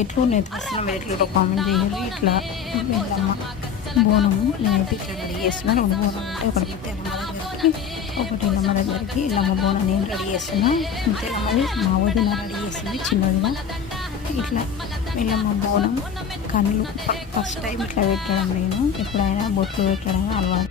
ఎట్లు నేర్చుకున్నాం ఎట్లు కామెంట్ చేయాలి. ఇట్లా వెళ్ళమ్మ బోనము నేనైతే ఇట్లా రెడీ చేస్తున్నాను. 2 బోనం ఉంటాయి, ఒకటి తెల్లమ్మ దగ్గరికి, ఒకటి ఇల్లమ్మ దగ్గరికి. ఇల్లమ్మ బోనం నేను రెడీ చేస్తున్నా, తెల్లమ్మది మా వదిన రెడీ చేసింది, చిన్న వదిన. ఇట్లా ఇల్లమ్మ బోనం కళ్ళు ఫస్ట్ టైం ఇట్లా పెట్టడం. నేను ఎప్పుడైనా బొట్లు పెట్టడం అలవాటు.